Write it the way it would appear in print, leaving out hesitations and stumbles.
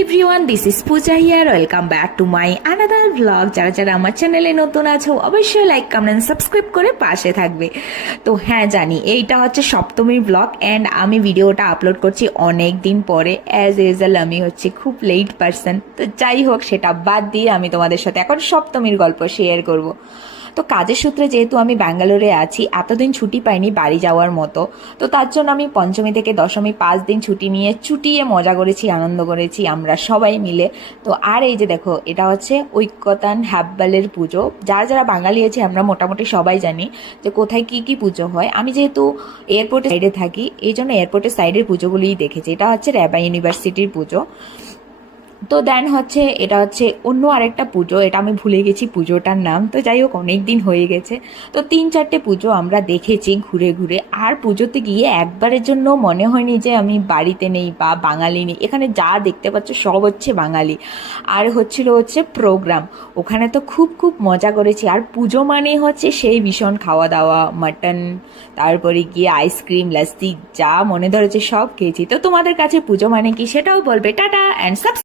Everyone, this is Puja here. Welcome back to my another blog. যারা যারা আমার চ্যানেলে নতুন আছো অবশ্যই লাইক কমেন্ট সাবস্ক্রাইব করে পাশে থাকবে। তো হ্যাঁ, জানি এইটা হচ্ছে সপ্তমীর ব্লগ অ্যান্ড আমি ভিডিওটা আপলোড করছি অনেক দিন পরে। অ্যাজ ইউজুয়াল আমি হচ্ছে খুব লেট পারসন, তো যাই হোক সেটা বাদ দিয়ে আমি তোমাদের সাথে এখন সপ্তমীর গল্প শেয়ার করব। তো কাজের সূত্রে যেহেতু আমি ব্যাঙ্গালোরে আছি, এতদিন ছুটি পাইনি বাড়ি যাওয়ার মতো, তো তার জন্য আমি পঞ্চমী থেকে দশমী 5 দিন ছুটি নিয়ে চুটিয়ে মজা করেছি, আনন্দ করেছি আমরা সবাই মিলে। তো আর এই যে দেখো, এটা হচ্ছে ঐক্যতান হ্যাব্বালের পুজো। যারা যারা বাঙালি আছে আমরা মোটামুটি সবাই জানি যে কোথায় কি কি পুজো হয়। আমি যেহেতু এয়ারপোর্টের সাইডে থাকি, এই জন্য এয়ারপোর্টের সাইডের পুজোগুলিই দেখেছি। এটা হচ্ছে র্যাবা ইউনিভার্সিটির পুজো। তো দেন হচ্ছে এটা হচ্ছে অন্য আরেকটা পুজো, এটা আমি ভুলে গেছি পুজোটার নাম। তো যাই হোক, অনেক দিন হয়ে গেছে। তো 3-4টে পুজো আমরা দেখেছি ঘুরে ঘুরে। আর পুজোতে গিয়ে একবারের জন্য মনে হয়নি যে আমি বাড়িতে নেই বা বাঙালি নেই। এখানে যা দেখতে পাচ্ছ সব হচ্ছে বাঙালি। আর হচ্ছে প্রোগ্রাম, ওখানে তো খুব খুব মজা করেছি। আর পুজো মানেই হচ্ছে সেই ভীষণ খাওয়া দাওয়া, মাটন, তারপরে গিয়ে আইসক্রিম, লাস্সি, যা মনে ধরেছে সব খেয়েছি। তো তোমাদের কাছে পুজো মানে কি সেটাও বলবে। Tata and